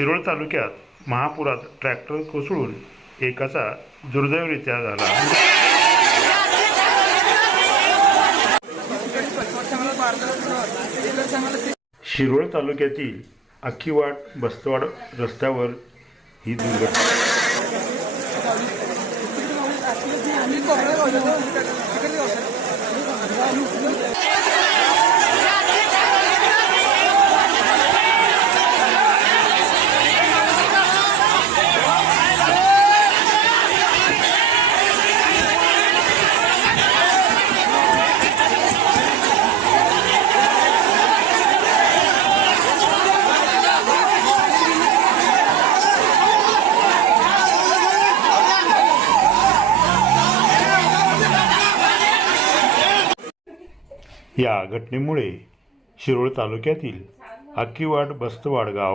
शिरोळ तालुक्यात महापुरात ट्रॅक्टर कोसळून एकाचा दुर्दैवरित्या झाला। शिरोळ तालुक्यातील अक्कीवाड बस्तवाड रस्त्यावर ही दुर्घटना। या घटनेमुळे शिरोळ तालुक्यातील अक्कीवाड बस्तवाड गाव